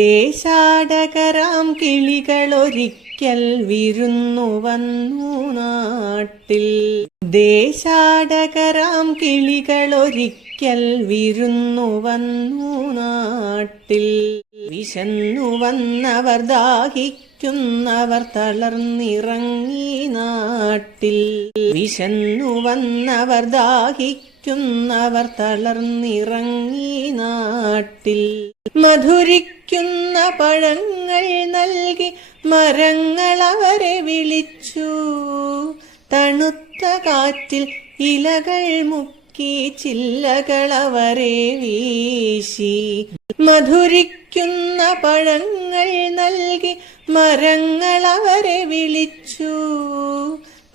ദേശാടകരാം കിളികളൊരിക്കൽ വിരുന്നു വന്നു നാട്ടിൽ. ദേശാടകരാം കിളികളൊരിക്കൽ വിരുന്നു വന്നു നാട്ടിൽ. വിശന്നു വന്നവർ ദാഹിക്കുന്നവർ തളർന്നിറങ്ങി നാട്ടിൽ. വിശന്നു വന്നവർ ദാഹിക്കുന്നവർ തളർന്നിറങ്ങി നാട്ടിൽ. മധുരിക്കുന്ന പഴങ്ങൾ നൽകി മരങ്ങൾ അവരെ വിളിച്ചു. തണുത്ത കാറ്റിൽ ഇലകൾ മുക്കി ചില്ലകൾ അവരെ വീശി. മധുരിക്കുന്ന പഴങ്ങൾ നൽകി മരങ്ങൾ അവരെ വിളിച്ചു.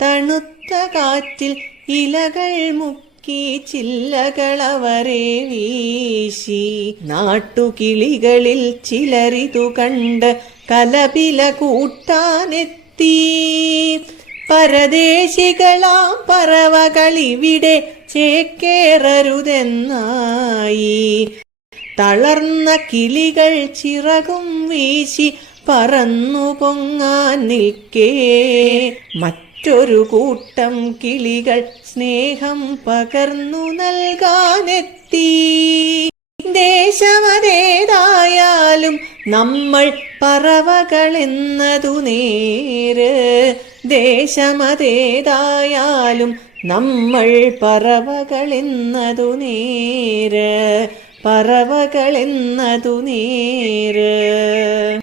തണുത്ത കാറ്റിൽ ഇലകൾ മുക്കി ചില്ലകൾ അവരെ വീശി. നാട്ടുകിളികളിൽ ചിലരിതു കണ്ട് കലപില കൂട്ടാനെത്തി. പരദേശികളാം പറവകളിവിടെ ചേക്കേറരുതെന്നായി. തളർന്ന കിളികൾ ചിറകും വീശി പറന്നു പൊങ്ങാൻ നിൽക്കേ. മറ്റൊരു കൂട്ടം കിളികൾ സ്നേഹം പകർന്നു നൽകാനെത്തി. ദേശമതേതായാലും നമ്മൾ പറവകളെന്നതു നേര്. ദേശമതേതായാലും നമ്മൾ പറവകളെന്നതു നേര്. പറവകളെന്നതു നേര്.